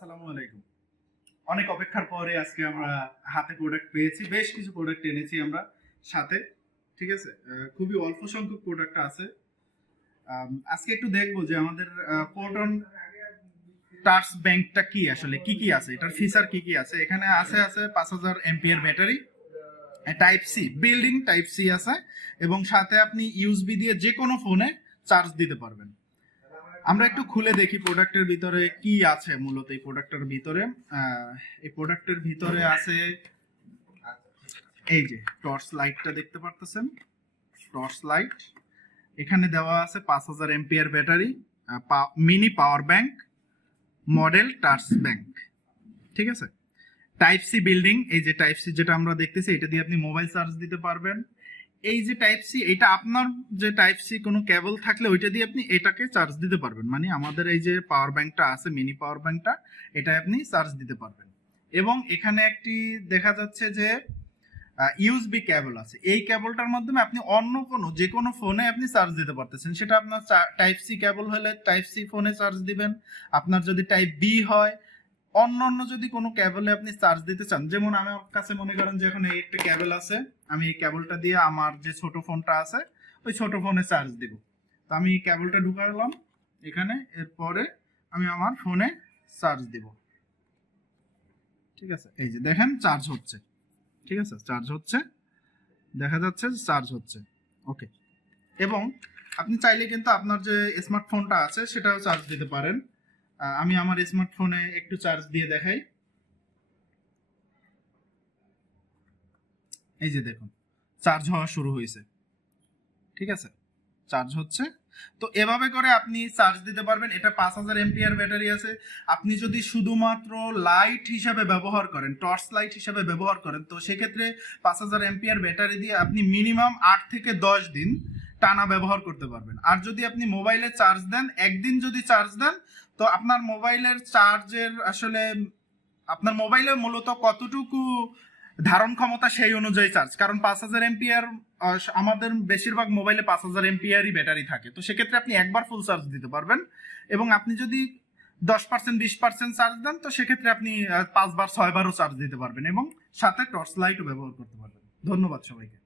আসসালামু আলাইকুম। অনেক অপেক্ষার পরে আজকে আমরা হাতে প্রোডাক্ট পেয়েছি। বেশ কিছু প্রোডাক্ট এনেছি আমরা সাথে। ঠিক আছে? খুবই অল্প সংখ্যক প্রোডাক্ট আছে। আজকে একটু দেখবো যে আমাদের প্রোটন টাচ ব্যাংকটা কি আসলে কি আছে, এটার ফিচার কি আছে। এখানে আছে 5000 এমপিআর battery, type C building type C আছে, এবং সাথে আপনি ইউএসবি দিয়ে যে কোনো ফোনে চার্জ দিতে পারবেন। আমরা একটু খুলে দেখি প্রোডাক্টের ভিতরে কি আছে। মূলত এই প্রোডাক্টের ভিতরে আছে এই যে টর্চ লাইটটা দেখতে পারতেছেন। টর্চ লাইট, এখানে দেওয়া আছে 5000 এমপিআর battery, mini power bank, model touch bank. ঠিক আছে, টাইপ সি বিল্ডিং, এই যে টাইপ সি যেটা আমরা দেখতেছি, এটা দিয়ে আপনি মোবাইল চার্জ দিতে পারবেন। এই যে টাইপ সি, এটা আপনার যে টাইপ সি কোনো কেবল থাকলে ওইটা দিয়ে আপনি এটাকে চার্জ দিতে পারবেন। মানে আমাদের এই যে পাওয়ার ব্যাংকটা আছে, মিনি পাওয়ার ব্যাংকটা, এটা আপনি চার্জ দিতে পারবেন। এবং এখানে একটি দেখা যাচ্ছে যে ইউএসবি কেবল আছে। এই কেবলটার মাধ্যমে আপনি অন্য কোনো যে কোনো ফোনে আপনি চার্জ দিতে পারতেছেন। সেটা আপনার টাইপ সি কেবল হলে টাইপ সি ফোনে চার্জ দিবেন। আপনার যদি টাইপ বি হয়, অন্য যদি কোনো কেবলে আপনি চার্জ দিতে চান, যেমন আমার কাছে মনে করেন যে এখন এই একটা কেবল আছে, আমি এই কেবলটা দিয়ে আমার যে ছোট ফোনটা আছে ওই ছোট ফোনে চার্জ দিব। তো আমি এই কেবলটা ঢুকালাম এখানে, এরপরে আমি আমার ফোনে চার্জ দিব। ঠিক আছে, এই যে দেখেন চার্জ হচ্ছে। ঠিক আছে, চার্জ হচ্ছে, দেখা যাচ্ছে চার্জ হচ্ছে। ওকে, এবং আপনি চাইলে কিন্তু আপনার যে স্মার্টফোনটা আছে সেটাও চার্জ দিতে পারেন। আমি আমার স্মার্টফোনে একটু চার্জ দিয়ে দেখাই। এই যে দেখুন চার্জ হওয়া শুরু হয়েছে। ঠিক আছে, চার্জ হচ্ছে। তো এভাবে করে আপনি চার্জ দিতে পারবেন। এটা 5000 এমপিআর ব্যাটারি আছে। আপনি যদি শুধুমাত্র লাইট হিসাবে ব্যবহার করেন, টর্চ লাইট হিসাবে ব্যবহার করেন, তো সেক্ষেত্রে 5000 এমপিআর ব্যাটারি দিয়ে আপনি মিনিমাম 8 থেকে 10 দিন টানা ব্যবহার করতে পারবেন। আর যদি আপনি মোবাইলে চার্জ দেন, একদিন যদি চার্জ দেন, তো আপনার মোবাইলের চার্জের আসলে আপনার মোবাইলে মূলত কতটুকু ধারণ ক্ষমতা সেই অনুযায়ী চার্জ। কারণ 5000 এমপিআর, আমাদের বেশিরভাগ মোবাইলে 5000 এমপিআরই ব্যাটারি থাকে। তো সেক্ষেত্রে আপনি একবার ফুল চার্জ দিতে পারবেন। এবং আপনি যদি 10% 20% চার্জ দেন, তো সেক্ষেত্রে আপনি 5 বার 6 বারও চার্জ দিতে পারবেন, এবং সাথে টর্চ লাইটও ব্যবহার করতে পারবেন। ধন্যবাদ সবাইকে।